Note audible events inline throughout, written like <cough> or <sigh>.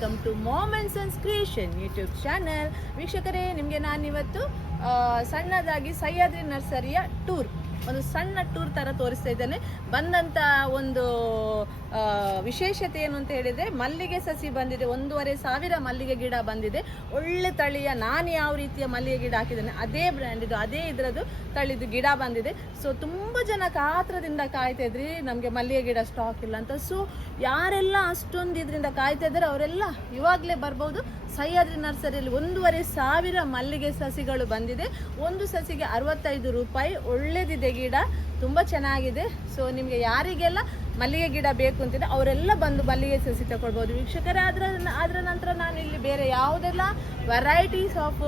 Welcome to moments and creation YouTube channel. ವೀಕ್ಷಕರೇ ನಿಮಗೆ ನಾನಿವತ್ತು ಸಣ್ಣದಾಗಿ ಸಹ್ಯಾದ್ರಿ ನರ್ಸರಿಯ ಟೂರ್. ಒಂದು ಸಣ್ಣ ಟೂರ್ ಥರ ತೋರಿಸ್ತಾ ಇದ್ದೇನೆ. ಬಂದಂಥ ಒಂದು ವಿಶೇಷತೆ ಏನು ಅಂತ ಹೇಳಿದರೆ, ಮಲ್ಲಿಗೆ ಸಸಿ ಬಂದಿದೆ. ಒಂದೂವರೆ ಸಾವಿರ ಮಲ್ಲಿಗೆ ಗಿಡ ಬಂದಿದೆ. ಒಳ್ಳೆ ತಳಿಯ, ನಾನು ಯಾವ ರೀತಿಯ ಮಲ್ಲಿಗೆ ಗಿಡ ಹಾಕಿದ್ದೇನೆ, ಅದೇ ಬ್ರ್ಯಾಂಡ್ ಇದು ಅದೇ ಇದರದ್ದು ತಳಿದು ಗಿಡ ಬಂದಿದೆ. ಸೊ ತುಂಬ ಜನ ಕಾತ್ರದಿಂದ ಕಾಯ್ತಾ ಇದ್ರಿ, ನಮಗೆ ಮಲ್ಲಿಗೆ ಗಿಡ ಸ್ಟಾಕ್ ಇಲ್ಲ ಅಂತ. ಸೊ ಯಾರೆಲ್ಲ ಅಷ್ಟೊಂದು ಇದರಿಂದ ಕಾಯ್ತಾ ಇದ್ದಾರೆ ಅವರೆಲ್ಲ ಇವಾಗಲೇ ಬರ್ಬೋದು. ಸಹ್ಯಾದ್ರಿ ನರ್ಸರಿಯಲ್ಲಿ ಒಂದೂವರೆ ಸಾವಿರ ಮಲ್ಲಿಗೆ ಸಸಿಗಳು ಬಂದಿದೆ. ಒಂದು ಸಸಿಗೆ ಅರವತ್ತೈದು ರೂಪಾಯಿ, ಒಳ್ಳೇದಿದೆ ಗಿಡ ತುಂಬ ಚೆನ್ನಾಗಿದೆ. ಸೊ ನಿಮಗೆ ಯಾರಿಗೆಲ್ಲ ಮಲ್ಲಿಗೆ ಗಿಡ ಬೇಕು ಅಂತಿದ್ರೆ ಅವರೆಲ್ಲ ಬಂದು ಮಲ್ಲಿಗೆ ಸಸಿ ತಗೊಳ್ಬೋದು. ವೀಕ್ಷಕರೇ ಅದರ ಅದರ ನಂತರ ನಾನು ಇಲ್ಲಿ ಬೇರೆ ಯಾವುದೆಲ್ಲ ವೆರೈಟೀಸ್ ಆಫ್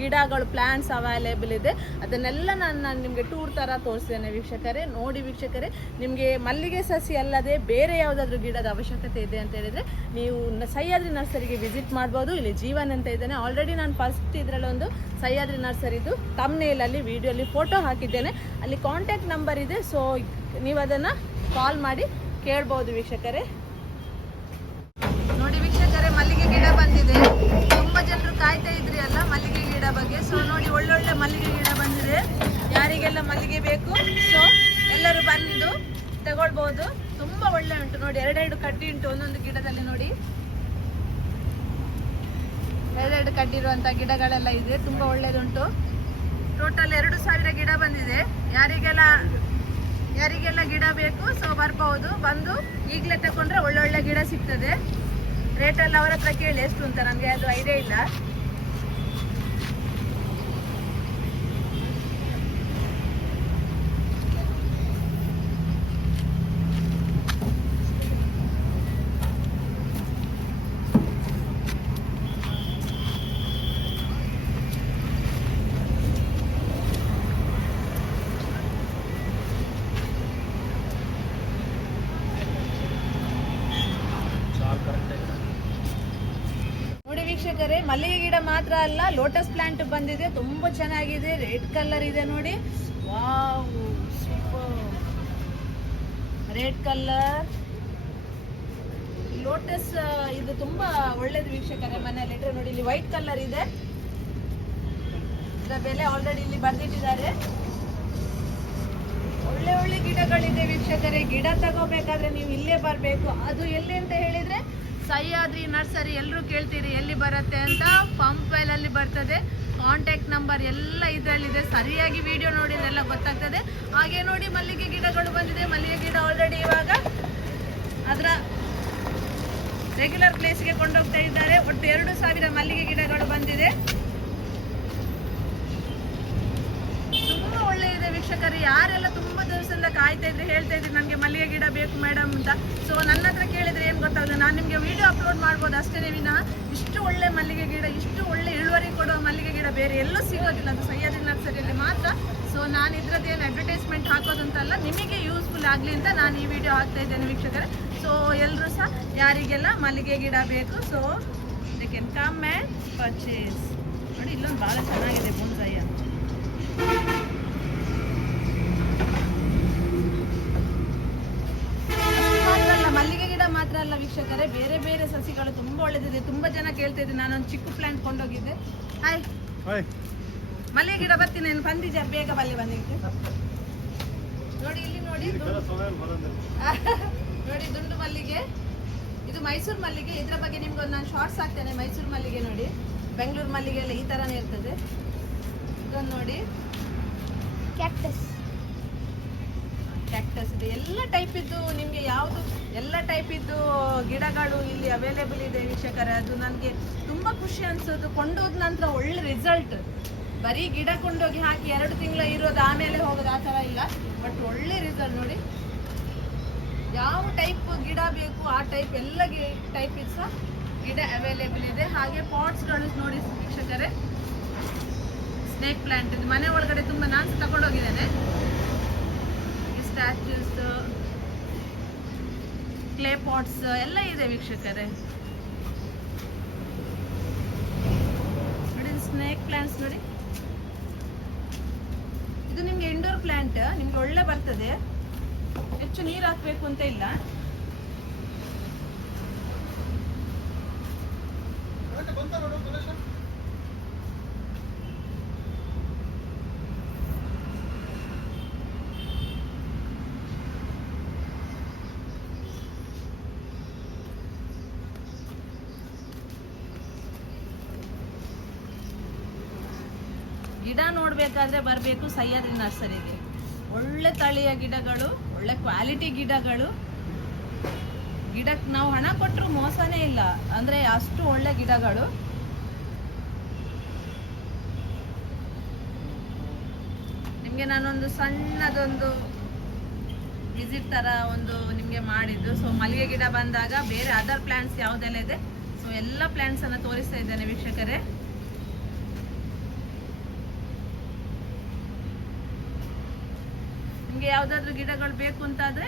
ಗಿಡಗಳು ಪ್ಲ್ಯಾಂಟ್ಸ್ ಅವೈಲೇಬಲ್ ಇದೆ, ಅದನ್ನೆಲ್ಲ ನಾನು ನಾನು ನಿಮಗೆ ಟೂರ್ ಥರ ತೋರಿಸ್ತೇನೆ ವೀಕ್ಷಕರೇ. ನೋಡಿ ವೀಕ್ಷಕರೇ, ನಿಮಗೆ ಮಲ್ಲಿಗೆ ಸಸಿ ಅಲ್ಲದೆ ಬೇರೆ ಯಾವುದಾದ್ರೂ ಗಿಡದ ಅವಶ್ಯಕತೆ ಇದೆ ಅಂತ ಹೇಳಿದರೆ ನೀವು ಸಹ್ಯಾದ್ರಿ ನರ್ಸರಿಗೆ ವಿಸಿಟ್ ಮಾಡ್ಬೋದು. ಇಲ್ಲಿ ಜೀವನ್ ಅಂತ ಇದ್ದೇನೆ. ಆಲ್ರೆಡಿ ನಾನು ಫಸ್ಟ್ ಇದರಲ್ಲೊಂದು ಸಹ್ಯಾದ್ರಿ ನರ್ಸರಿದು ತಮ್ನೇಲಲ್ಲಿ ವಿಡಿಯೋಲಿ ಫೋಟೋ ಹಾಕಿದ್ದೇನೆ. ಅಲ್ಲಿ ಕಾಂಟ್ಯಾಕ್ಟ್ ನಂಬರ್ ಇದೆ ಸೊ ನೀವು ಅದನ್ನು ಕಾಲ್ ಮಾಡಿ ಕೇಳ್ಬೋದು ವೀಕ್ಷಕರೇ. ನೋಡಿ ವೀಕ್ಷಕರೇ, ಮಲ್ಲಿಗೆ ಗಿಡ ಬಂದಿದೆ. ತುಂಬಾ ಜನರು ಕಾಯ್ತಾ ಇದ್ರಿ ಅಲ್ಲ ಮಲ್ಲಿಗೆ ಗಿಡ ಬಗ್ಗೆ. ಸೊ ನೋಡಿ ಒಳ್ಳೊಳ್ಳೆ ಮಲ್ಲಿಗೆ ಗಿಡ ಬಂದಿದೆ. ಯಾರಿಗೆಲ್ಲ ಮಲ್ಲಿಗೆ ಬೇಕು? ಸೊ ಎಲ್ಲರೂ ಬಂದು ತಗೊಳ್ಬಹುದು ತುಂಬಾ ಒಳ್ಳೆ ಉಂಟು. ನೋಡಿ, ಎರಡೆರಡು ಕಡ್ಡಿ ಉಂಟು ಒಂದೊಂದು ಗಿಡದಲ್ಲಿ ನೋಡಿ. ಎರಡೆರಡು ಕಡ್ಡಿ ಇರುವಂತ ಗಿಡಗಳೆಲ್ಲ ಇದೆ. ತುಂಬಾ ಒಳ್ಳೇದುಂಟು. ಟೋಟಲ್ ಎರಡು ಸಾವಿರ ಗಿಡ ಬಂದಿದೆ. ಯಾರಿಗೆಲ್ಲ ಯಾರಿಗೆಲ್ಲ ಗಿಡ ಬೇಕು ಸೊ ಬರ್ಬಹುದು ಬಂದು ಈಗಲೇ ತಗೊಂಡ್ರೆ ಒಳ್ಳೊಳ್ಳೆ ಗಿಡ ಸಿಗ್ತದೆ. ರೇಟ್ ಎಲ್ಲ ಅವರ ಹತ್ರ ಕೇಳಿ, ಎಷ್ಟು ಅಂತ ನನಗೆ ಅದು ಐಡಿಯಾ ಇಲ್ಲ ನೋಡಿ ವೀಕ್ಷಕರೇ ಮಲ್ಲಿಗೆ ಗಿಡ ಮಾತ್ರ ಅಲ್ಲ ಲೋಟಸ್ ಪ್ಲಾಂಟ್ ಬಂದಿದೆ, ತುಂಬಾ ಚೆನ್ನಾಗಿದೆ ರೆಡ್ ಕಲರ್ ಇದೆ ನೋಡಿ. ವಾವ್ ರೆಡ್ ಕಲರ್ ಲೋಟಸ್ ಇದು ತುಂಬಾ ಒಳ್ಳೇದು ವೀಕ್ಷಕರೇ ಮನೆಯಲ್ಲಿ ಇಟ್ಟರೆ ನೋಡಿ, ಇಲ್ಲಿ ವೈಟ್ ಕಲರ್ ಇದೆ. ಇದರ ಬೆಲೆ ಆಲ್ರೆಡಿ ಇಲ್ಲಿ ಬಂದಿಟ್ಟಿದ್ದಾರೆ ಒಳ್ಳೆ ಒಳ್ಳೆ ಗಿಡಗಳಿದೆ ವೀಕ್ಷಕರೇ. ಗಿಡ ತಗೋಬೇಕಾದ್ರೆ ನೀವು ಇಲ್ಲೇ ಬರಬೇಕು. ಅದು ಎಲ್ಲಿ ಅಂತ ಹೇಳಿದ್ರೆ ಸಹ್ಯಾದ್ರಿ ನರ್ಸರಿ ಎಲ್ಲರೂ ಕೇಳ್ತೀರಿ, ಎಲ್ಲಿ ಬರುತ್ತೆ ಅಂತ ಪಂಪೈಲಲ್ಲಿ ಬರ್ತದೆ. ಕಾಂಟ್ಯಾಕ್ಟ್ ನಂಬರ್ ಎಲ್ಲ ಇದರಲ್ಲಿದೆ. ಸರಿಯಾಗಿ ವಿಡಿಯೋ ನೋಡಿದ್ರೆಲ್ಲ ಗೊತ್ತಾಗ್ತದೆ. ಹಾಗೆ ನೋಡಿ ಮಲ್ಲಿಗೆ ಗಿಡಗಳು ಬಂದಿದೆ. ಮಲ್ಲಿಗೆ ಗಿಡ ಆಲ್ರೆಡಿ ಇವಾಗ ಅದರ ರೆಗ್ಯುಲರ್ ಪ್ಲೇಸ್ಗೆ ಕೊಂಡೋಗ್ತಾ ಇದ್ದಾರೆ. ಒಟ್ಟು ಎರಡು ಸಾವಿರ ಮಲ್ಲಿಗೆ ಗಿಡಗಳು ಬಂದಿದೆ ತುಂಬಾ ವೀಕ್ಷಕರು ಯಾರೆಲ್ಲ ತುಂಬ ದಿವಸದಿಂದ ಕಾಯ್ತಾ ಇದ್ರು ಹೇಳ್ತಾ ಇದ್ರು ನನಗೆ ಮಲ್ಲಿಗೆ ಗಿಡ ಬೇಕು ಮೇಡಮ್ ಅಂತ. ಸೊ ನನ್ನ ಹತ್ರ ಕೇಳಿದ್ರೆ ಏನು ಗೊತ್ತಾಗುತ್ತೆ? ನಾನು ನಿಮಗೆ ವಿಡಿಯೋ ಅಪ್ಲೋಡ್ ಮಾಡ್ಬೋದು ಅಷ್ಟೇ ವಿನ ಇಷ್ಟು ಒಳ್ಳೆ ಮಲ್ಲಿಗೆ ಗಿಡ, ಇಷ್ಟು ಒಳ್ಳೆ ಇಳುವರಿ ಕೊಡುವ ಮಲ್ಲಿಗೆ ಗಿಡ ಬೇರೆ ಎಲ್ಲೂ ಸಿಗೋದಿಲ್ಲ. ಅದು ಸಹ್ಯಾದ್ರಿ ನರ್ಸರಿಯಲ್ಲಿ ಮಾತ್ರ. ಸೊ ನಾನು ಇದ್ರದ್ದು ಏನು ಅಡ್ವರ್ಟೈಸ್ಮೆಂಟ್ ಹಾಕೋದಂತಲ್ಲ, ನಿಮಗೆ ಯೂಸ್ಫುಲ್ ಆಗಲಿ ಅಂತ ನಾನು ಈ ವಿಡಿಯೋ ಹಾಕ್ತಾ ಇದ್ದೇನೆ ವೀಕ್ಷಕರೇ. ಸೊ ಎಲ್ಲರೂ ಸಹ ಯಾರಿಗೆಲ್ಲ ಮಲ್ಲಿಗೆ ಗಿಡ ಬೇಕು so they can come and purchase ನೋಡಿ, ಇಲ್ಲೊಂದು ಭಾಳ ಚೆನ್ನಾಗಿದೆ ಬೊನ್ಸಾಯಿ ಮಾತ್ರ ಅಲ್ಲ ಮಲ್ಲಿಗೆ ಗಿಡ ಮಾತ್ರ ಅಲ್ಲ ವೀಕ್ಷಕರೇ ಬೇರೆ ಬೇರೆ ಸಸಿಗಳು ತುಂಬಾ ಒಳ್ಳೆದಿದೆ. ತುಂಬಾ ಜನ ಕೇಳ್ತಾ ಇದ್ದೀನಿ ನಾನೊಂದು ಚಿಕ್ಕ ಪ್ಲಾಂಟ್ ಕೊಂಡೋಗಿದ್ದೆ. ಹಾಯ್ ಹಾಯ್ ಮಲ್ಲಿಗೆ ಗಿಡ ಬರ್ತೀನಿ. ನಾನು ಬಂದಿದ್ದೆ ಬೇಗ ಬಲ್ಲಿ ಬಂದಿದ್ದೆ ನೋಡಿ ಇಲ್ಲಿ ನೋಡಿ ದುಂಡು- <laughs> ನೋಡಿ ದುಂಡು ಮಲ್ಲಿಗೆ. ಇದು ಮೈಸೂರು ಮಲ್ಲಿಗೆ. ಇದ್ರ ಬಗ್ಗೆ ನಿಮ್ಗೊಂದು ನಾನು ಶಾರ್ಟ್ಸ್ ಹಾಕ್ತೇನೆ. ಮೈಸೂರು ಮಲ್ಲಿಗೆ ನೋಡಿ. ಬೆಂಗಳೂರು ಮಲ್ಲಿಗೆ ಎಲ್ಲ ಈ ಥರನೇ ಇರ್ತದೆ. ಇದೊಂದು ನೋಡಿ. ಕ್ಯಾಕ್ಟಸ್ ಕ್ಯಾಕ್ಟಸ್ ಇದೆ. ಎಲ್ಲ ಟೈಪ್ ಇದ್ದು ನಿಮಗೆ ಯಾವುದು, ಎಲ್ಲ ಟೈಪ್ ಇದ್ದು ಗಿಡಗಳು ಇಲ್ಲಿ ಅವೈಲೇಬಲ್ ಇದೆ ವೀಕ್ಷಕರೇ. ಅದು ನನಗೆ ತುಂಬ ಖುಷಿ ಅನಿಸೋದು. ಕೊಂಡೋದ ನಂತರ ಒಳ್ಳೆ ರಿಸಲ್ಟ್ ಬರೀ ಗಿಡ ಕೊಂಡೋಗಿ ಹಾಕಿ ಎರಡು ತಿಂಗಳ ಇರೋದು ಆಮೇಲೆ ಹೋಗೋದು ಆ ಥರ ಇಲ್ಲ. ಬಟ್ ಒಳ್ಳೆ ರಿಸಲ್ಟ್ ನೋಡಿ. ಯಾವ ಟೈಪ್ ಗಿಡ ಬೇಕು ಆ ಟೈಪ್ ಎಲ್ಲ ಟೈಪ್ ಸಹ ಗಿಡ ಅವೈಲೇಬಲ್ ಇದೆ. ಹಾಗೆ ಪಾಟ್ಸ್ಗಳು ನೋಡಿ ವೀಕ್ಷಕರೇ. ಸ್ನೇಕ್ ಪ್ಲಾಂಟ್ ಇದು. ಮನೆ ಒಳಗಡೆ ತುಂಬ ನಾನು ತಗೊಂಡೋಗಿದ್ದೇನೆ. ಸ್ಟ್ಯಾಚ್ಯೂಸ್ ಕ್ಲೇ ಪಾಟ್ಸ್ ಎಲ್ಲ ಇದೆ ವೀಕ್ಷಕರೇ. ನೋಡಿ ಸ್ನೇಕ್ ಪ್ಲಾಂಟ್ಸ್ ನೋಡಿ. ಇದು ನಿಮ್ಗೆ ಇಂಡೋರ್ ಪ್ಲಾಂಟ್ ನಿಮ್ಗೆ ಒಳ್ಳೆ ಬರ್ತದೆ. ಹೆಚ್ಚು ನೀರು ಹಾಕ್ಬೇಕು ಅಂತ ಇಲ್ಲ. ನೋಡ್ಬೇಕಾದ್ರೆ ಬರಬೇಕು ಸಹ್ಯಾದ್ರಿ ನರ್ಸರಿಗೆ. ಒಳ್ಳೆ ತಳಿಯ ಗಿಡಗಳು, ಒಳ್ಳೆ ಕ್ವಾಲಿಟಿ ಗಿಡಗಳು. ಗಿಡಕ್ಕೆ ನಾವು ಹಣ ಕೊಟ್ಟರು ಮೋಸನೇ ಇಲ್ಲ. ಅಂದ್ರೆ ಅಷ್ಟು ಒಳ್ಳೆ ಗಿಡಗಳು. ನಿಮಗೆ ನಾನೊಂದು ಸಣ್ಣದೊಂದು ವಿಸಿಟ್ ತರ ಒಂದು ನಿಮಗೆ ಮಾಡಿದ್ದು. ಸೊ ಮಲ್ಲಿಗೆ ಗಿಡ ಬಂದಾಗ ಬೇರೆ ಅದರ್ ಪ್ಲ್ಯಾಂಟ್ಸ್ ಯಾವುದೆಲ್ಲ ಇದೆ? ಸೊ ಎಲ್ಲ ಪ್ಲ್ಯಾಂಟ್ಸನ್ನು ತೋರಿಸ್ತಾ ಇದ್ದೇನೆ ವೀಕ್ಷಕರೇ. ನಿಮಗೆ ಯಾವುದಾದ್ರೂ ಗಿಡಗಳು ಬೇಕು ಅಂತಾದರೆ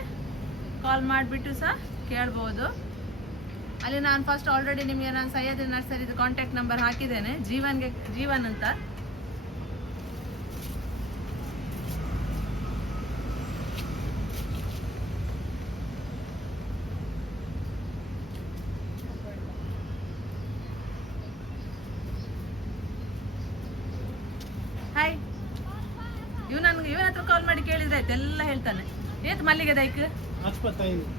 ಕಾಲ್ ಮಾಡಿಬಿಟ್ಟು ಸಹ ಕೇಳ್ಬೋದು. ಅಲ್ಲಿ ನಾನು ಫಸ್ಟ್ ಆಲ್ರೆಡಿ ನಿಮಗೆ ನಾನು ಸಹ್ಯಾದ್ರಿ ನರ್ಸರಿದು ಕಾಂಟ್ಯಾಕ್ಟ್ ನಂಬರ್ ಹಾಕಿದ್ದೇನೆ. ಜೀವನ್ಗೆ, ಜೀವನ್ ಅಂತ ಹಾಯ್ ಇವ್ ನನ್ಗೆ ಇವನ ಹತ್ರ ಕಾಲ್ ಮಾಡಿ ಕೇಳಿದ್ರೆ ಆಯ್ತು ಎಲ್ಲ ಹೇಳ್ತಾನೆ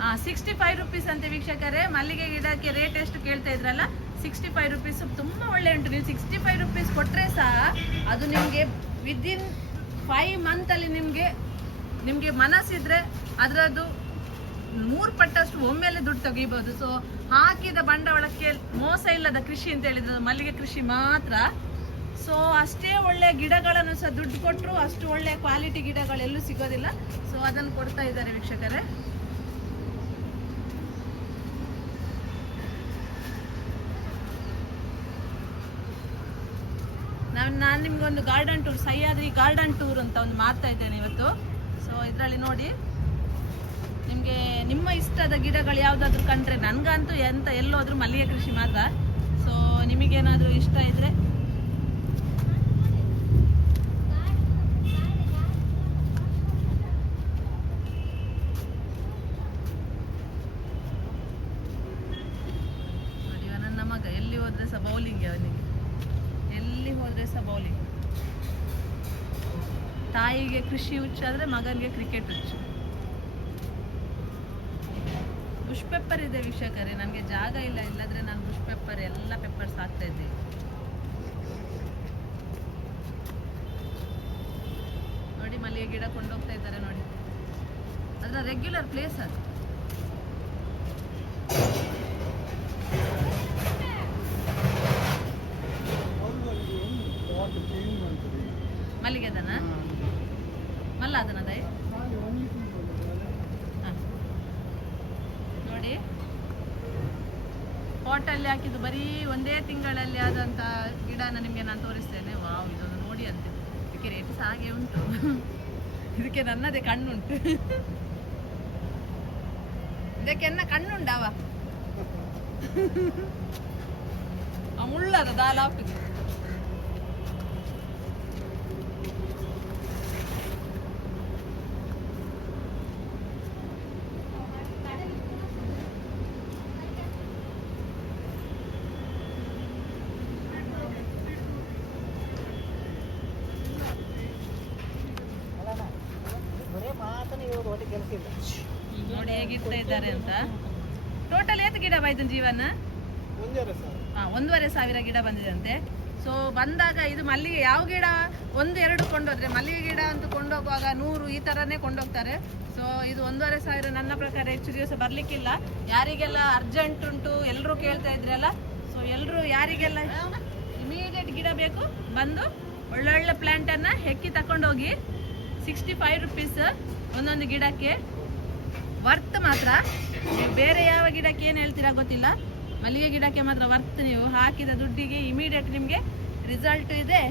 ಆ ಸಿಕ್ಸ್ಟಿ ಫೈವ್ ರುಪೀಸ್ ಅಂತ ವೀಕ್ಷಕರೇ. ಮಲ್ಲಿಗೆ ಗಿಡಕ್ಕೆ ರೇಟ್ ಎಷ್ಟು ಕೇಳ್ತಾ ಇದ್ರಲ್ಲ? ಸಿಕ್ಸ್ಟಿ ಫೈವ್ ರುಪೀಸ್ ತುಂಬಾ ಒಳ್ಳೆ ಉಂಟು. ನೀವು ಸಿಕ್ಸ್ಟಿ ಫೈವ್ ರುಪೀಸ್ ಕೊಟ್ರೆ ಸಹ ಅದು ನಿಮಗೆ ವಿದಿನ್ ಫೈವ್ ಮಂತಲ್ಲಿ ಅಲ್ಲಿ ನಿಮಗೆ ನಿಮ್ಗೆ ಮನಸ್ಸಿದ್ರೆ ಅದರದ್ದು ಮೂರು ಪಟ್ಟಷ್ಟು ಒಮ್ಮೆಲೆ ದುಡ್ಡು ತೆಗಿಬಹುದು ಸೊ ಹಾಕಿದ ಬಂಡವಾಳಕ್ಕೆ ಮೋಸ ಇಲ್ಲದ ಕೃಷಿ ಅಂತ ಹೇಳಿದ್ರೆ ಮಲ್ಲಿಗೆ ಕೃಷಿ ಮಾತ್ರ. ಸೊ ಅಷ್ಟೇ ಒಳ್ಳೆ ಗಿಡಗಳನ್ನು ಸಹ ದುಡ್ಡು ಕೊಟ್ಟರು ಅಷ್ಟು ಒಳ್ಳೆ ಕ್ವಾಲಿಟಿ ಗಿಡಗಳೆಲ್ಲೂ ಸಿಗೋದಿಲ್ಲ. ಸೊ ಅದನ್ನು ಕೊಡ್ತಾ ಇದ್ದಾರೆ ವೀಕ್ಷಕರೇ. ನಾನು ನಾನು ನಿಮ್ಗೊಂದು garden tour Sahyadri garden tour ಅಂತ ಒಂದು ಮಾಡ್ತಾ ಇದ್ದೇನೆ ಇವತ್ತು. ಸೊ ಇದರಲ್ಲಿ ನೋಡಿ, ನಿಮಗೆ ನಿಮ್ಮ ಇಷ್ಟದ ಗಿಡಗಳು ಯಾವುದಾದ್ರೂ ಕಂಡ್ರೆ ನನಗಂತೂ ಎಂತ ಎಲ್ಲೋದ್ರೂ ಮಲ್ಲಿಗೆ ಕೃಷಿ ಮಾತ್ರ. ಸೊ ನಿಮಗೇನಾದರೂ ಇಷ್ಟ ಇದ್ರೆ ನೋಡಿ ಇವ ನನ್ನ ಮಗ ಎಲ್ಲಿ ಹೋದ್ರೆ ಸಹ ಬೌಲಿಂಗ್ ಅವನಿಗೆ ಎಲ್ಲಿ ಹೋದ್ರೆ ಸಹ ಬೌಲಿಂಗ್ ತಾಯಿಗೆ ಕೃಷಿ ಹುಚ್ಚಾದ್ರೆ ಮಗನಿಗೆ ಕ್ರಿಕೆಟ್ ಹುಚ್ಚು. ಬುಷ್ ಪೆಪ್ಪರ್ ಇದೆ ವೀಕ್ಷಕರೇ, ನನಗೆ ಜಾಗ ಇಲ್ಲ, ಇಲ್ಲದ್ರೆ ನಾನು ಬುಷ್ ಪೆಪ್ಪರ್ ಎಲ್ಲ ಪೆಪ್ಪರ್ಸ್ ಹಾಕ್ತಾ ಇದ್ದೆ ನೋಡಿ ಮಲ್ಲಿಗೆ ಗಿಡ ಕೊಂಡೋಗ್ತಾ ಇದ್ದಾರೆ ನೋಡಿ. ಅದರ ರೆಗ್ಯುಲರ್ ಪ್ಲೇಸ್ ಅದು ಮಲ್ಲಿಗೆ ಅದನ್ನ ಮಲ್ಲ ಅದನ್ನ ದಯ ನೋಡಿ ಪಾಟಲ್ಲಿ ಹಾಕಿದ್ದು ಬರೀ ಒಂದೇ ತಿಂಗಳಲ್ಲಿ ಆದಂತ ಗಿಡನ ನಿಮಗೆ ನಾನು ತೋರಿಸ್ತೇನೆ. ವಾವ್, ಇದೊಂದು ನೋಡಿ ಅಂತೆ. ಇದಕ್ಕೆ ರೇಟ್ ಸಹ ಹಾಗೆ ಉಂಟು. ಇದಕ್ಕೆ ನನ್ನದೇ ಕಣ್ಣುಂಟು. ಇದಕ್ಕೆ ಎನ್ನ ಕಣ್ಣುಂಡವ? ಮುಳ್ಳದ ದಾಲ ಬರೇ ಮಾತನೇ ಹೇಳೋದು ಒಟ್ಟು ಕೆಲಸ ಇಲ್ಲ ನೋಡಿ ಹೇಗಿಡ್ತಾ ಇದ್ದಾರೆ ಅಂತ. ಟೋಟಲ್ ಏತ್ ಗಿಡ ಬಾಯ್ತು ಜೀವನ? ಹಾ ಒಂದೂವರೆ ಸಾವಿರ ಗಿಡ ಬಂದಿದಂತೆ. ಸೊ ಬಂದಾಗ ಇದು ಮಲ್ಲಿಗೆ ಯಾವ ಗಿಡ? ಒಂದು ಎರಡು ಕೊಂಡೋದ್ರೆ ಮಲ್ಲಿಗೆ ಗಿಡ ಅಂತ ಕೊಂಡೋಗುವಾಗ ನೂರು ಈ ಥರನೇ ಕೊಂಡೋಗ್ತಾರೆ. ಸೊ ಇದು ಒಂದೂವರೆ ಸಾವಿರ ನನ್ನ ಪ್ರಕಾರ ಹೆಚ್ಚು ದಿವಸ ಬರಲಿಕ್ಕಿಲ್ಲ. ಯಾರಿಗೆಲ್ಲ ಅರ್ಜೆಂಟ್ ಉಂಟು ಎಲ್ಲರೂ ಕೇಳ್ತಾ ಇದ್ರಲ್ಲ ಸೊ ಎಲ್ಲರೂ ಯಾರಿಗೆಲ್ಲ ಇಮಿಡಿಯೇಟ್ ಗಿಡ ಬೇಕು ಬಂದು ಒಳ್ಳೊಳ್ಳೆ ಪ್ಲ್ಯಾಂಟನ್ನು ಹೆಕ್ಕಿ ತಗೊಂಡೋಗಿ ಸಿಕ್ಸ್ಟಿ ಫೈವ್ ರುಪೀಸ್ ಒಂದೊಂದು ಗಿಡಕ್ಕೆ. ವರ್ತ್ ಮಾತ್ರ. ನೀವು ಬೇರೆ ಯಾವ ಗಿಡಕ್ಕೆ ಏನು ಹೇಳ್ತೀರಾ ಗೊತ್ತಿಲ್ಲ. ಮಲ್ಲಿಗೆ ಗಿಡಕ್ಕೆ ಮಾತ್ರ ವರ್ತ್ ನೀವು ಹಾಕಿದ ದುಡ್ಡಿಗೆ ಇಮಿಡಿಯೇಟ್ ನಿಮಗೆ ರಿಸಲ್ಟ್ ಇದೆ.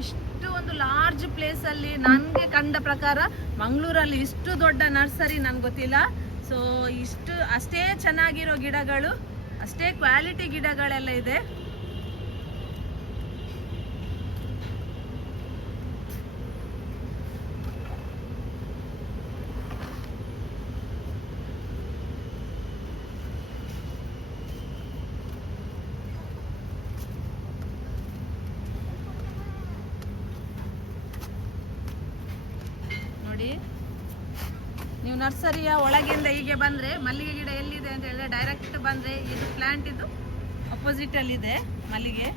ಇಷ್ಟು ಒಂದು ಲಾರ್ಜ್ ಪ್ಲೇಸ್ ಅಲ್ಲಿ ನನಗೆ ಕಂಡ ಪ್ರಕಾರ ಮಂಗಳೂರಲ್ಲಿ ಇಷ್ಟು ದೊಡ್ಡ ನರ್ಸರಿ ನನ್ಗೆ ಗೊತ್ತಿಲ್ಲ. ಸೊ ಇಷ್ಟು ಅಷ್ಟೇ ಚೆನ್ನಾಗಿರೋ ಗಿಡಗಳು, ಅಷ್ಟೇ ಕ್ವಾಲಿಟಿ ಗಿಡಗಳೆಲ್ಲ ಇದೆ ನೋಡಿ ನೀವು ನರ್ಸರಿಯ ಒಳಗಿಂದ ಹೀಗೆ ಬಂದ್ರೆ, ಮಲ್ಲಿಗೆ ಗಿಡ ಎಲ್ಲಿದೆ ಅಂತ ಹೇಳಿದ್ರೆ ಡೈರೆಕ್ಟ್ ಬಂದ್ರೆ ಇದು ಪ್ಲಾಂಟ್ ಇದು ಅಪೋಸಿಟ್ ಅಲ್ಲಿ ಇದೆ ಮಲ್ಲಿಗೆ.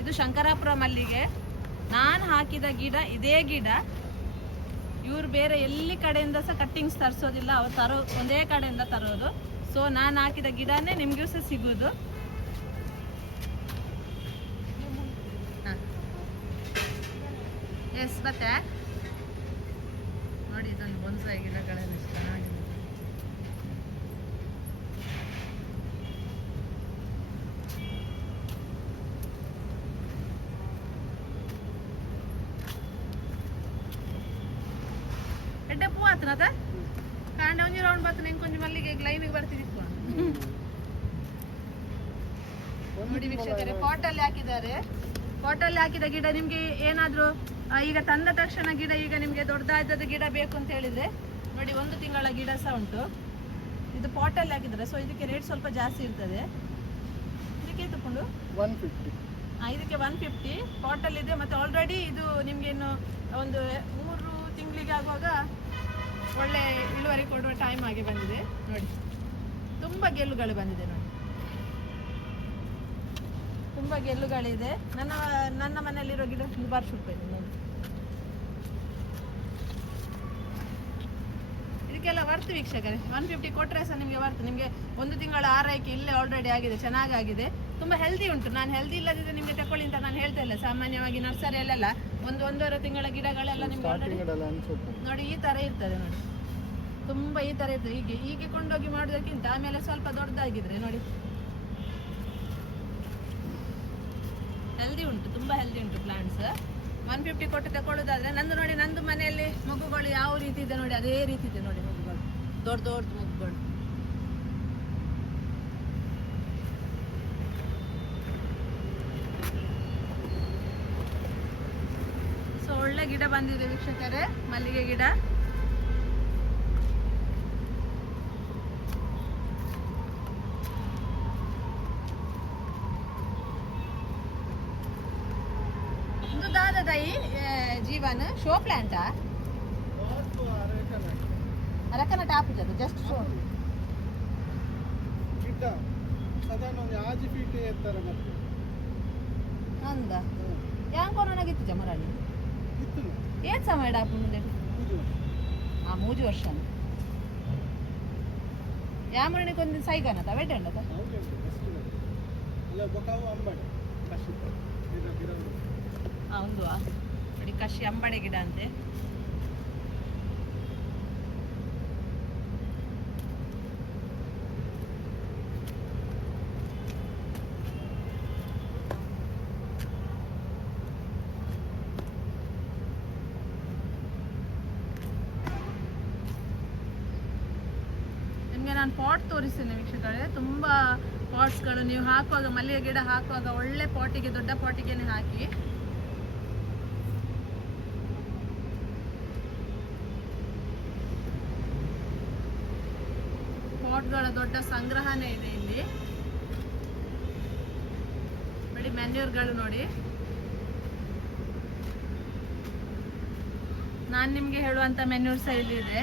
ಇದು ಶಂಕರಾಪುರ ಮಲ್ಲಿಗೆ. ನಾನು ಹಾಕಿದ ಗಿಡ ಇದೇ ಗಿಡ. ಇವರು ಬೇರೆ ಎಲ್ಲಿ ಕಡೆಯಿಂದ ಸಹ ಕಟ್ಟಿಂಗ್ಸ್ ತರಿಸೋದಿಲ್ಲ, ಅವ್ರು ತರೋ ಒಂದೇ ಕಡೆಯಿಂದ ತರೋದು. ಸೊ ನಾನು ಹಾಕಿದ ಗಿಡನೇ ನಿಮಗೂ ಸಹ ಸಿಗೋದು. ಎಸ್ ಮತ್ತೆ? ಬೊನ್ಸಾಯಿ ಗಿಡಗಳೆಲ್ಲ ಎಷ್ಟು ಚೆನ್ನಾಗಿದೆ ಎಡ್ಡೆ ಪೂ ಕಾಂಡ ಒಂಜಿ ರೌಂಡ್ ಬರ್ತನೆ ಕೊಂಚ ಮಲ್ಲಿಗೆ ಲೈನಿಗೆ ಬರ್ತಿದ್ದಿತ್ತು ನೋಡಿ ವೀಕ್ಷಕರೇ ಪಾಟಲ್ಲಿ ಹಾಕಿದ್ದಾರೆ. ಪಾಟಲ್ಲಿ ಹಾಕಿದ ಗಿಡ ನಿಮ್ಗೆ ಏನಾದರೂ ಈಗ ತಂದ ತಕ್ಷಣ ಗಿಡ ಈಗ ನಿಮ್ಗೆ ದೊಡ್ಡದಾದ ಗಿಡ ಬೇಕು ಅಂತ ಹೇಳಿದ್ರೆ ನೋಡಿ ಒಂದು ತಿಂಗಳ ಗಿಡ ಸಹ ಉಂಟು. ಇದು ಪಾಟಲ್ಲಿ ಹಾಕಿದ್ರೆ ಸೊ ಇದಕ್ಕೆ ರೇಟ್ ಸ್ವಲ್ಪ ಜಾಸ್ತಿ ಇರ್ತದೆ. ಇದಕ್ಕೆ ತಕೊಂಡು ಒನ್ ಫಿಫ್ಟಿ ಇದಕ್ಕೆ ಒನ್ ಫಿಫ್ಟಿ ಪಾಟಲ್ ಇದೆ ಮತ್ತೆ ಆಲ್ರೆಡಿ ಇದು ನಿಮ್ಗೆ ಇನ್ನು ಒಂದು ಮೂರು ತಿಂಗಳಿಗೆ ಆಗುವಾಗ ಒಳ್ಳೆ ಇಳುವರಿ ಕೊಡುವ ಟೈಮ್ ಆಗಿ ಬಂದಿದೆ. ನೋಡಿ ತುಂಬಾ ಗೆಲ್ಲುಗಳು ಬಂದಿದೆ ನೋಡಿ. ತುಂಬಾ ಗೆಲ್ಲುಗಳಿದೆ. ನನ್ನ ನನ್ನ ಮನೆಯಲ್ಲಿರೋ ಗಿಡ ಬಾರ್ಶ್ ರೂಪಾಯಿ ನೋಡಿ ಇದಕ್ಕೆಲ್ಲ ವರ್ತ್ ವೀಕ್ಷಕರೇ. ಒನ್ ಫಿಫ್ಟಿ ಕೊಟ್ಟರೆ ಸಹ ನಿಮಗೆ ವರ್ತ್ ನಿಮಗೆ ಒಂದು ತಿಂಗಳ ಆರೈಕೆ ಇಲ್ಲೇ ಆಲ್ರೆಡಿ ಆಗಿದೆ ಚೆನ್ನಾಗಾಗಿದೆ. ತುಂಬಾ ಹೆಲ್ದಿ ಉಂಟು. ನಾನು ಹೆಲ್ದಿ ಇಲ್ಲದಿದ್ರೆ ನಿಮಗೆ ತಕೊಳ್ಳಿ ಅಂತ ನಾನು ಹೇಳ್ತಾ ಇಲ್ಲ. ಸಾಮಾನ್ಯವಾಗಿ ನರ್ಸರಿಯಲ್ಲೆಲ್ಲ ಒಂದು ಒಂದೂವರೆ ತಿಂಗಳ ಗಿಡಗಳೆಲ್ಲ ನಿಮ್ಗೆ ಆಲ್ರೆಡಿ ನೋಡಿ ಈ ತರ ಇರ್ತದೆ ನೋಡಿ. ತುಂಬಾ ಈ ತರ ಇರ್ತದೆ. ಹೀಗೆ ಹೀಗೆ ಕೊಂಡೋಗಿ ಮಾಡೋದಕ್ಕಿಂತ ಆಮೇಲೆ ಸ್ವಲ್ಪ ದೊಡ್ಡದಾಗಿದ್ರೆ ನೋಡಿ ಹೆಲ್ದಿ ಉಂಟು, ತುಂಬಾ ಹೆಲ್ದಿ ಉಂಟು ಪ್ಲಾಂಟ್ಸ್ ಒನ್ ಫಿಫ್ಟಿ ಕೊಟ್ಟು ತಗೊಳ್ಳೋದಾದ್ರೆ ನಂದು ನೋಡಿ, ನಂದು ಮನೆಯಲ್ಲಿ ಮಗುಗಳು ಯಾವ ರೀತಿ ಇದೆ ನೋಡಿ, ಅದೇ ರೀತಿ ಇದೆ ನೋಡಿ ಮಗುಗಳು. ದೊಡ್ಡ ದೊಡ್ಡ ಮಗುಗಳು. ಸೊ ಒಳ್ಳೆ ಗಿಡ ಬಂದಿದೆ ವೀಕ್ಷಕರೇ, ಮಲ್ಲಿಗೆ ಗಿಡ. ದಾದದಾಯಿ ಜೀವನ್? ಶೋ ಪ್ಲಾಂಟಾ ಅರಕನ ಟಾಪ್ ಇದೆ ಜಸ್ಟ್ ಶೋ ಗಿಡ್ಡ ಒಂದು ಆಜಿ ಫೀಟ್ ಎತ್ತರ ಮತ್ತೆ. ಅಂದ ಯಾಂಗ್ ಕೊರೋನಾಗಿತ್ತು ಜಮರಾಣಿ? ಇತ್ತು. ಏನ್ ಸಮಯ ಡಾಪ್ ಮುಂದೆ? ಆ ಮೂಜು ವರ್ಷ ಯಾಮರಣಿಗೆ ಒಂದು ಸೈಗನದ ವೆಡ್ಡಂಡದ ಹೌದು ಅಷ್ಟು ಅಲ್ಲ ಬೊಕಾವು ಅಂಬಡೆ. ಕಷ್ಟ ಒಂದು ನೋಡಿ, ಕಶಿ ಅಂಬಡೆ ಗಿಡ ಅಂತೆ. ನಾನು ಪಾಟ್ ತೋರಿಸ್ತೇನೆ ವೀಕ್ಷಕರೇ. ತುಂಬ ಪಾಟ್ಸ್ಗಳು ನೀವು ಹಾಕುವಾಗ ಮಲ್ಲಿಗೆ ಗಿಡ ಹಾಕುವಾಗ ಒಳ್ಳೆ ಪಾಟಿಗೆ ದೊಡ್ಡ ಪಾಟಿಗೆನೆ ಹಾಕಿ. ದೊಡ್ಡ ಸಂಗ್ರಹನೇ ಇದೆ ಇಲ್ಲಿ. ನೋಡಿ ಮೆನ್ಯೂರ್ಗಳು ನೋಡಿ. ನಾನು ನಿಮಗೆ ಹೇಳುವಂಥ ಮೆನ್ಯೂರ್ ಸಹ ಇಲ್ಲಿ ಇದೆ.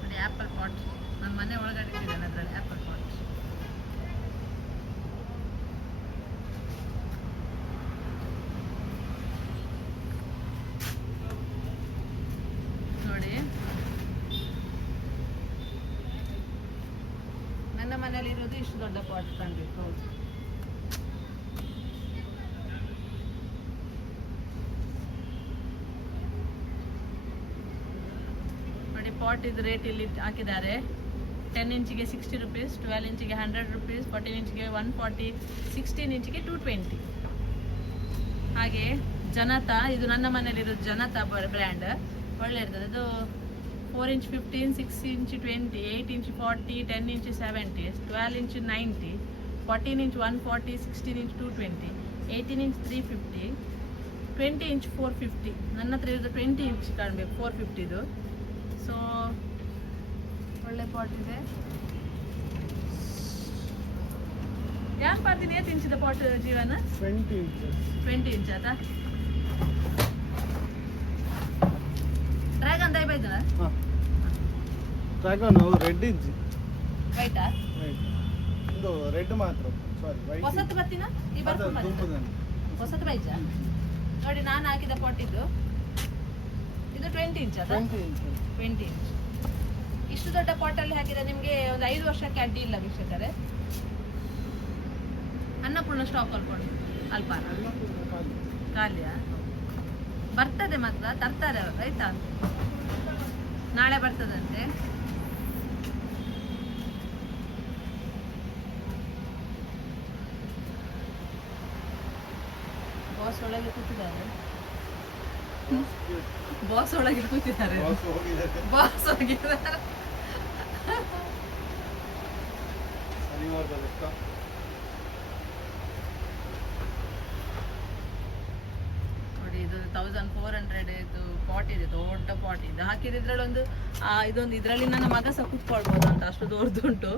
ನೋಡಿ ಆ್ಯಪಲ್ ಪಾಟ್ ನನ್ನ ಮನೆ ಒಳಗಡೆ ಅದರಲ್ಲಿ. ಅದಕ್ಕೆ ಇಷ್ಟು ದೊಡ್ಡ ಪಾಟ್ ತಂದಿತ್ತು ನೋಡಿ ಪಾಟ್ ಇದು ರೇಟ್ ಇಲ್ಲಿ ಹಾಕಿದ್ದಾರೆ. ಟೆನ್ ಇಂಚಿಗೆ ಸಿಕ್ಸ್ಟಿ ರುಪೀಸ್ ಟ್ವೆಲ್ ಇಂಚಿಗೆ ಹಂಡ್ರೆಡ್ ರುಪೀಸ್ ಫೋರ್ಟೀನ್ ಇಂಚಿಗೆ ಒನ್ ಫಾರ್ಟಿ ಸಿಕ್ಸ್ಟೀನ್ ಇಂಚಿಗೆ ಟೂ ಟ್ವೆಂಟಿ ಹಾಗೆ ಜನತಾ, ಇದು ನನ್ನ ಮನೆಯಲ್ಲಿರೋದು ಜನತಾ ಬ್ರ್ಯಾಂಡ್ ಒಳ್ಳೆ ಇರ್ತದೆ ಅದು four inch fifteen six inch twenty eight inch forty ten inch seventy twelve inch ninety fourteen inch one forty sixteen inch two twenty eighteen inch three fifty twenty inch four fifty ನನ್ನ ಹತ್ರ ಇರೋದು twenty inch ಕಾಣಬೇಕು four ಫಿಫ್ಟಿದು so ಒಳ್ಳೆ pot ಇದೆ ಯಾಕೆ ಪಾರ್ತೀನಿ ಏತ್ ಇಂಚಿದ ಪಾಟ್ ಜೀವನ ಟ್ವೆಂಟಿ ಇಂಚಸ್ ಟ್ವೆಂಟಿ ಇಂಚ್ ಆಯ್ತಾ ಹಾಂ. ಡ್ರ್ಯಾಗನ್ ರೆಡ್ ವೈಟಾ ರೈಟ್ ಇದು ರೆಡ್ ಮಾತ್ರ. ಸಾರಿ ವೈಟ್ ಹೊಸತ್ತು ಬರ್ತೀನ? ಈ ದುಂಪದನ್ನು ಹೊಸತು ಬೈಜ? ನೋಡಿ ನಾನು ಹಾಕಿದ ಪಾಟ್ ಇದು. ಇದು ಟ್ವೆಂಟಿ ಇಂಚ್ ಅದ? ಟ್ವೆಂಟಿ ಇಂಚ್ ಇಷ್ಟು ದೊಡ್ಡ ಪಾಟಲ್ಲಿ ಹಾಕಿದ್ರೆ ನಿಮ್ಗೆ ಒಂದು ಐದು ವರ್ಷಕ್ಕೆ ಅಡ್ಡಿ ಇಲ್ಲ ವೀಕ್ಷಕರೇ. ಅನ್ನಪೂರ್ಣ ಸ್ಟಾಕ್ ಅಲ್ಕೊಂಡು ಅಲ್ಪ ಖಾಲಿಯಾ? ಬರ್ತದೆ ಮಾತ್ರ ತರ್ತಾರೆ ಅವ್ರು ಆಯ್ತಾ? ನಾಳೆ ಬರ್ತದಂತೆ. ಬಾಸ್ ಒಳಗೆ ಕೂತಿದ್ದಾರೆ. ಬಾಸ್ ಒಳಗೆ ಕೂತಿದ್ದಾರೆ. ಬಾಸ್ ಹೋಗಿದ್ದಾರೆ. ನೋಡಿ ಇದು ತೌಸಂಡ್ ಫೋರ್ ಹಂಡ್ರೆಡ್ ಇದು ಪಾಟ್ ಇದೆ ದೊಡ್ಡ ಪಾಟ್ ಇದು. ಆ, ಇದೊಂದು ಇದರಲ್ಲಿ ನನ್ನ ಮಗ ಸಹ ಕೂತ್ಕೊಳ್ಬೋದು ಅಂತ ಅಷ್ಟು ದೊಡ್ಡದುಂಟು.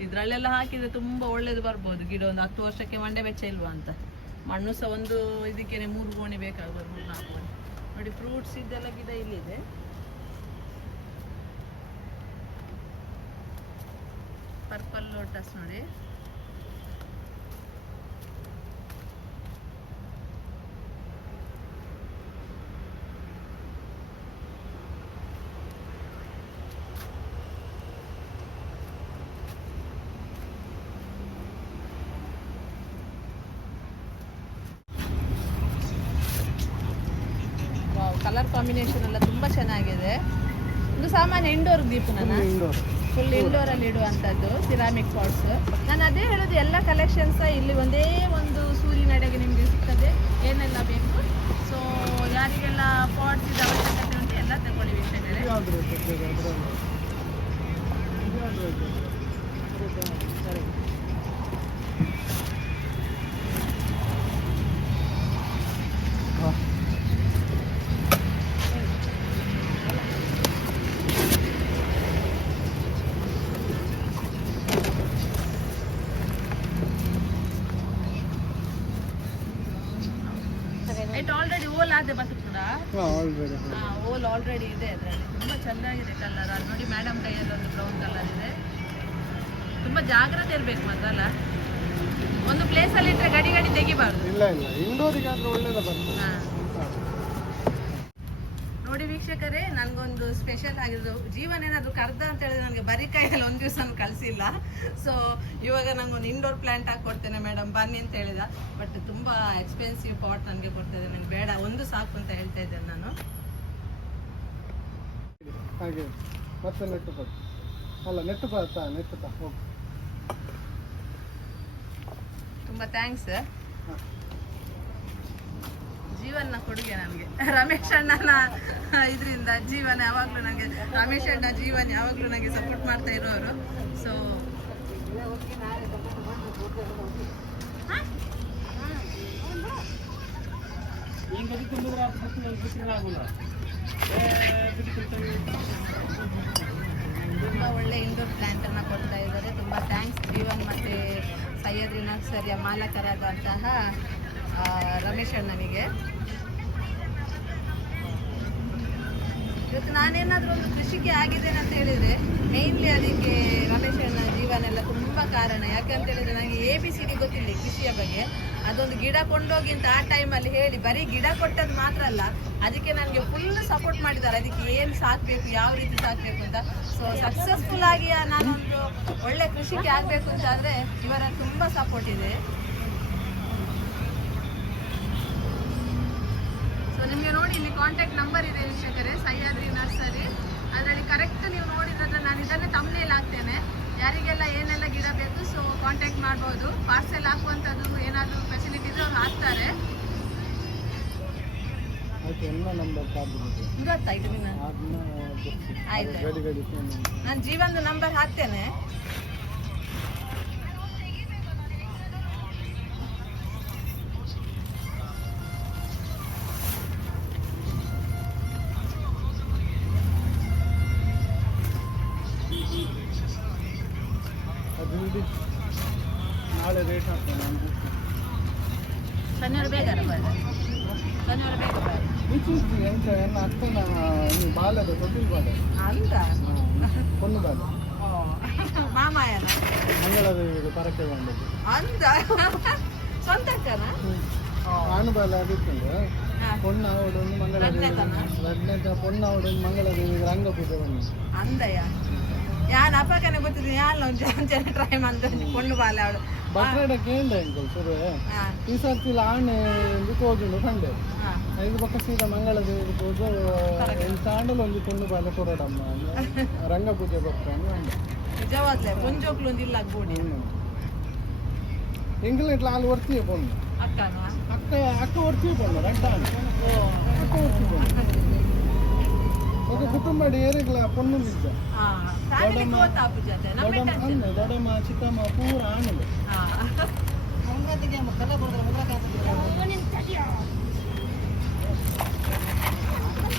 ಇದರಲ್ಲೆಲ್ಲ ಹಾಕಿದ್ರೆ ತುಂಬಾ ಒಳ್ಳೇದು ಬರ್ಬೋದು. ಗಿಡ ಒಂದು ಹತ್ತು ವರ್ಷಕ್ಕೆ ಮಂಡೆ ಬೆಚ್ಚ ಇಲ್ವಾ ಅಂತ. ಮಣ್ಣು ಸಹ ಒಂದು ಇದಕ್ಕೆ ಮೂರು ಗೋಣಿ ಬೇಕಾಗ್ಬೋದು ಮೂರು ನಾಲ್ಕು ಗೋಣಿ ನೋಡಿ ಫ್ರೂಟ್ಸ್ ಇದೆಲ್ಲ ಗಿಡ ಇಲ್ಲಿದೆ. ಪರ್ಪಲ್ ಲೋಟಸ್ ನೋಡಿ ಕಲರ್ ಕಾಂಬಿನೇಷನ್ ಎಲ್ಲ ತುಂಬಾ ಚೆನ್ನಾಗಿದೆ. ಇದು ಸಾಮಾನ್ಯ ಇಂಡೋರ್ ದೀಪ ನನ್ನ ಇಂಡೋರ್ ಫುಲ್ ಇಂಡೋರ್ ಅಲ್ಲಿ ಇಡುವಂತದ್ದು ಸಿರಾಮಿಕ್ ಪಾಟ್ಸ್ ನಾನು ಅದೇ ಹೇಳೋದು ಎಲ್ಲ ಕಲೆಕ್ಷನ್ಸ್ ಇಲ್ಲಿ ಒಂದೇ ಒಂದು ಸೂರಿನಡೆಗೆ ನಿಮಗೆ ಸಿಗ್ತದೆ. ಏನೆಲ್ಲ ಬೇಕು? ಸೊ ಯಾರಿಗೆಲ್ಲ ಪಾಟ್ಸ್ ಇದಾವೆ ಅವಶ್ಯಕತೆ ಉಂಟು ಎಲ್ಲ ತಗೊಳ್ಳಿ ವೀಕ್ಷಕರೇ? ಸರಿ. ಹಾಂ ಆಯ್ತು ಆಲ್ರೆಡಿ ಓಲ್ ಆದೆ ಬತ್ತು ಕೂಡ ಹಾಂ ಆಲ್ರೆಡಿ ಓಲ್ ಆಲ್ರೆಡಿ ಇದೆ ಅದರಲ್ಲಿ ತುಂಬಾ ಚೆನ್ನಾಗಿದೆ ಕಲರ್ ಅಲ್ಲಿ ನೋಡಿ ಮೇಡಮ್ ಕೈಯಲ್ಲಿ ಒಂದು ಬ್ರೌನ್ ಕಲರ್ ಇದೆ ತುಂಬಾ ಜಾಗ್ರತೆ ಇರ್ಬೇಕು ಮಾತ್ರ ಅಲ್ಲ? ಒಂದು ಪ್ಲೇಸ್ ಅಲ್ಲಿ ಇಟ್ಟರೆ ಗಡಿ ಗಡಿ ತೆಗಿಬಾರ್ದು. ಇಲ್ಲ ಇಲ್ಲ. ಇಂಡೋರಿಗೆ ಆದ್ರೆ ಒಳ್ಳೇದ ಬರ್ತದೆ. ಹಾ. ನೋಡಿ ವೀಕ್ಷಕರೇ ನನಗೊಂದು ಸ್ಪೆಷಲ್ ಆಗಿರೋದು ಜೀವನ ಏನಾದ್ರು ಕರ್ದ ಅಂತ ಹೇಳಿದ್ರೆ ನನಗೆ ಬರೀ ಕೈಯಲ್ಲಿ ಒಂದು ದಿವಸ ಕಳಿಸಿಲ್ಲ. ಸೊ ಇವಾಗ ನಂಗೊಂದು ಇಂಡೋರ್ ಪ್ಲಾಂಟ್ ಹಾಕಿ ಕೊಡ್ತೇನೆ ಮೇಡಮ್ ಬನ್ನಿ ಅಂತ ಹೇಳಿದ. ಬಟ್ ತುಂಬಾ ಎಕ್ಸ್ಪೆನ್ಸಿವ್ ಪಾಟ್ ನನಗೆ ಕೊಡ್ತಿದ್ದೆ ನನಗೆ ಬೇಡ. ಒಂದು ಸಾಕು ಅಂತ ಹೇಳ್ತಾ ಇದ್ದೇನೆ ನಾನು. ಹಾಗೆ. ಮತ್ತೆ ನೆಟ್ಟು ಅಲ್ಲ ನೆಟ್ಟು ಬರ್ತಾ ನೆಟ್ಟು ಓಕೆ ತುಂಬಾ ಥ್ಯಾಂಕ್ಸ್ ಜೀವನ ಕೊಡುಗೆ ನನಗೆ ರಮೇಶ್ ಅಣ್ಣನ ಇದರಿಂದ ಜೀವನ ಯಾವಾಗಲೂ ನನಗೆ ರಮೇಶ್ ಅಣ್ಣ ಜೀವನ ಯಾವಾಗಲೂ ನನಗೆ ಸಪೋರ್ಟ್ ಮಾಡ್ತಾ ಇರೋರು. ಸೊ ತುಂಬ ಒಳ್ಳೆ ಇಂಡೋರ್ ಪ್ಲಾಂಟ್ ಅನ್ನ ಕೊಡ್ತಾ ಇದ್ದಾರೆ. ತುಂಬ ಥ್ಯಾಂಕ್ಸ್ ಜೀವನ್ ಮತ್ತೆ ಸಹ್ಯಾದ್ರಿ ನರ್ಸರಿಯ ಮಾಲಕರಾದಂತಹ ರಮೇಶ್ ಅಣ್ಣನಿಗೆ. ಇವತ್ತು ನಾನೇನಾದರೂ ಒಂದು ಕೃಷಿಗೆ ಆಗಿದ್ದೇನೆ ಅಂತ ಹೇಳಿದ್ರೆ ಮೇನ್ಲಿ ಅದಕ್ಕೆ ರಮೇಶ್ ಅಣ್ಣ ಜೀವನ ಎಲ್ಲ ತುಂಬಾ ಕಾರಣ. ಯಾಕಂತ ಹೇಳಿದ್ರೆ ನನಗೆ ಎ ಬಿ ಸಿ ಡಿ ಗೊತ್ತಿಲ್ಲ ಕೃಷಿಯ ಬಗ್ಗೆ. ಅದೊಂದು ಗಿಡ ಕೊಂಡೋಗಿ ಅಂತ ಆ ಟೈಮಲ್ಲಿ ಹೇಳಿ, ಬರೀ ಗಿಡ ಕೊಟ್ಟದ್ದು ಮಾತ್ರ ಅಲ್ಲ, ಅದಕ್ಕೆ ನನಗೆ ಫುಲ್ ಸಪೋರ್ಟ್ ಮಾಡಿದ್ದಾರೆ. ಅದಕ್ಕೆ ಏನು ಸಾಕಬೇಕು, ಯಾವ ರೀತಿ ಸಾಕಬೇಕು ಅಂತ. ಸೊ ಸಕ್ಸಸ್ಫುಲ್ ಆಗಿ ನಾನೊಂದು ಒಳ್ಳೆ ಕೃಷಿಗೆ ಆಗಬೇಕು ಅಂತ ಆದರೆ ಇವರ ತುಂಬ ಸಪೋರ್ಟ್ ಇದೆ. ಸೊ ನಿಮಗೆ ನೋಡಿ, ಇಲ್ಲಿ ಕಾಂಟ್ಯಾಕ್ಟ್ ನಂಬರ್ ಇದೆ ವೀಕ್ಷಕರೇ, ಸಹ್ಯಾದ್ರಿ ನರ್ಸರಿ. ಅದರಲ್ಲಿ ಕರೆಕ್ಟ್ ನೀವು ನೋಡಿದ್ರೆ ನಾನು ಇದನ್ನೇ ತಮ್ಮನೇಲಿ ಹಾಕ್ತೇನೆ. ಯಾರಿಗೆಲ್ಲ ಏನೆಲ್ಲ ಗಿಡ ಬೇಕು ಸೊ ಕಾಂಟ್ಯಾಕ್ಟ್ ಮಾಡ್ಬೋದು. ಪಾರ್ಸೆಲ್ ಹಾಕುವಂಥದ್ದು ಏನಾದರೂ ಇದ್ರೆ ಅವ್ರು ಹಾಕ್ತಾರೆ. ಆಯ್ತು ನಾನು ಜೀವಂದು ನಂಬರ್ ಹಾಕ್ತೇನೆ. ನಾಳೆ ರೇಟ್ ಹಾಕ್ತೇನೆ ನಾನು ಶನಿವಾರ ಬೇಗ ಬರ್ರಿ ಶನಿವಾರ ಬೇಗ ಬರ್ರಿ ಇಚ್ಚು ಇಚ್ಚು ಎಂತ ಎನ್ನ ಅಕ್ಕನ ಈ ಬಾಲ್ಯದ ತೊಟ್ಟಿಲ್ ಬಾಲ ಅಂತ பொண்ணு ಬಾಲ ಮಾಮಾಯನ ಮಂಗಳದೇವಿಗೆ ಪರಕೆ ಬಂದದ್ದು ಅಂತ ಸ್ವಂತ ಅಕ್ಕನ ಆನುಬಾಲ ಆಗಿತ್ತಂದ್ರೆ ಹಾ. பொண்ணு ಅವಡೊಂದು ಮಂಗಳದೇವಿ ರಡ್ನೆತನ? ರಡ್ನೆತ பொண்ணು ಅವಡೊಂದು ಮಂಗಳದೇವಿಗೆ ರಂಗ ಪೂಜೆ ಬಂದು ಅಂದಯ್ಯ ಯಾನ್ ಅಪ್ಪಕ್ಕನೆ ಗೊತ್ತಿದ್ದು ಯಾನ್ ಒಂಚೂರು ಟ್ರೈ ಮಾಡ್ತಾನೆ ಕೊಂಡು ಬಾಲೆ ಅವಳು. ಬಟ್ರೇಡ ಕೇಂದ್ರ ಅಂಕಲ್ ಶುರು? ಈ ಸರ್ತಿ ಆಣೆ ಒಂದು ತೋಜುಂಡು ಐದು ಪಕ್ಕ ಮಂಗಳ ರಂಗಪೂಜೆ ಇಲ್ಲ ಪೊಂಡು ಅಕ್ಕ ಅಕ್ಕ ಅಕ್ಕ ಪೊಂಡು ಅಕ್ಕ ఒక కుటుంబ ఏరికల ಪೂರ దొడమ దొడమ చిత్తమ్మ పూర ఆనంద ಮುಖ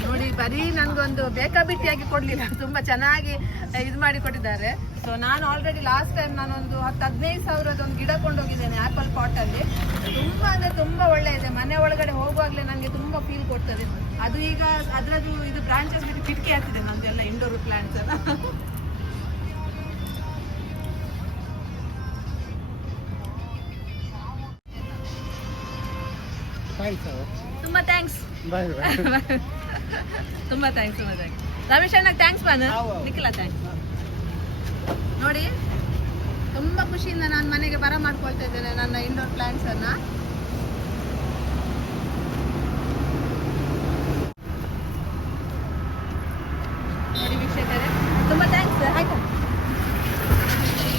ನೋಡಿ, ಬರೀ ನನಗೊಂದು ಬೇಕಾಬಿಟ್ಟಿಯಾಗಿ ಕೊಡ್ಲಿಲ್ಲ ತುಂಬಾ ಚೆನ್ನಾಗಿ ಇದು ಮಾಡಿ ಕೊಟ್ಟಿದ್ದಾರೆ. ಸೊ ನಾನು ಆಲ್ರೆಡಿ ಲಾಸ್ಟ್ ಟೈಮ್ ನಾನೊಂದು ಹತ್ತು ಹದಿನೈದು ಸಾವಿರದ ಒಂದು ಗಿಡ ಕೊಂಡೋಗಿದ್ದೇನೆ ಆ್ಯಪಲ್ ಪಾಟ್ ಅಲ್ಲಿ. ತುಂಬಾ ಅಂದ್ರೆ ತುಂಬಾ ಒಳ್ಳೆ ಇದೆ. ಮನೆ ಒಳಗಡೆ ಹೋಗುವಾಗಲೇ ನನಗೆ ತುಂಬಾ ಫೀಲ್ ಕೊಡ್ತದೆ. ಅದು ಈಗ ಅದರದ್ದು ಇದು ಬ್ರಾಂಚಸ್ ಬಿಟ್ಟು ಕಿಟಕಿ ಆಗ್ತಿದೆ ನಮ್ಮದೆಲ್ಲ ಇಂಡೋರ್ ಪ್ಲಾಂಟ್ಸ್ ಎಲ್ಲ. ಥ್ಯಾಂಕ್ಸ್ ತುಂಬಾ ಥ್ಯಾಂಕ್ಸ್ <laughs> ತುಂಬಾ ಥ್ಯಾಂಕ್ಸ್ ತುಂಬಾ ಥ್ಯಾಂಕ್ಸ್ ರಮೇಶ್ ಅಣ್ಣ ಥ್ಯಾಂಕ್ಸ್ ಬಾನು. ನಿಖಿಲ ಥ್ಯಾಂಕ್ಸ್ ನೋಡಿ ತುಂಬಾ ಖುಷಿಯಿಂದ ನಾನು ಮನೆಗೆ ಬರ ಮಾಡ್ಕೊಳ್ತಾ ಇದ್ದೇನೆ ನನ್ನ ಇಂಡೋರ್ ಪ್ಲಾಂಟ್ಸ್ ಅನ್ನ ನೋಡಿ ವೀಕ್ಷಕರೇ ತುಂಬಾ ಥ್ಯಾಂಕ್ಸ್ ಆಯ್ತಾ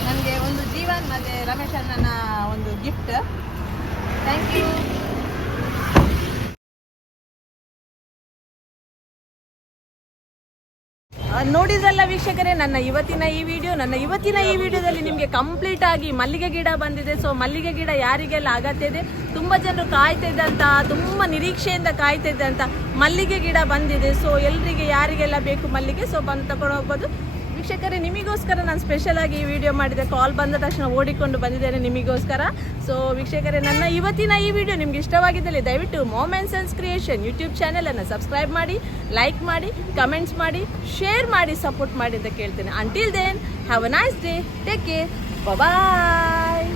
ನನಗೆ ಒಂದು ಜೀವನ್ ಮತ್ತೆ ರಮೇಶ್ ಅಣ್ಣನ ಒಂದು ಗಿಫ್ಟ್ ಥ್ಯಾಂಕ್ ಯು ಆ, ನೋಡಿದ್ರಲ್ಲ ವೀಕ್ಷಕರೇ, ನನ್ನ ಇವತ್ತಿನ ಈ ವಿಡಿಯೋ ನನ್ನ ಇವತ್ತಿನ ಈ ವಿಡಿಯೋದಲ್ಲಿ ನಿಮಗೆ ಕಂಪ್ಲೀಟ್ ಆಗಿ ಮಲ್ಲಿಗೆ ಗಿಡ ಬಂದಿದೆ. ಸೊ ಮಲ್ಲಿಗೆ ಗಿಡ ಯಾರಿಗೆಲ್ಲ ಅಗತ್ಯ ಇದೆ? ತುಂಬ ಜನರು ಕಾಯ್ತಾ ಇದ್ದಂತ, ತುಂಬ ನಿರೀಕ್ಷೆಯಿಂದ ಕಾಯ್ತಾ ಇದ್ದಂತ ಮಲ್ಲಿಗೆ ಗಿಡ ಬಂದಿದೆ. ಸೊ ಎಲ್ರಿಗೆ ಯಾರಿಗೆಲ್ಲ ಬೇಕು ಮಲ್ಲಿಗೆ? ಸೊ ಬಂದು ತಗೊಂಡು ಹೋಗ್ಬೋದು. ವೀಕ್ಷಕರೇ, ನಿಮಗೋಸ್ಕರ ನಾನು ಸ್ಪೆಷಲ್ ಆಗಿ ಈ ವಿಡಿಯೋ ಮಾಡಿದೆ ಕಾಲ್ ಬಂದ ತಕ್ಷಣ ಓಡಿಕೊಂಡು ಬಂದಿದ್ದೇನೆ ನಿಮಗೋಸ್ಕರ. ಸೊ ವೀಕ್ಷಕರೇ, ನನ್ನ ಇವತ್ತಿನ ಈ ವಿಡಿಯೋ ನಿಮ್ಗೆ ಇಷ್ಟವಾಗಿದ್ದಲ್ಲಿ ದಯವಿಟ್ಟು ಮೊಮೆಂಟ್ ಸೆನ್ಸ್ ಕ್ರಿಯೇಷನ್ ಯೂಟ್ಯೂಬ್ ಚಾನೆಲನ್ನು ಸಬ್ಸ್ಕ್ರೈಬ್ ಮಾಡಿ ಲೈಕ್ ಮಾಡಿ ಕಮೆಂಟ್ಸ್ ಮಾಡಿ ಶೇರ್ ಮಾಡಿ ಸಪೋರ್ಟ್ ಮಾಡಿ ಅಂತ ಕೇಳ್ತೇನೆ. Until then have a nice day take care bye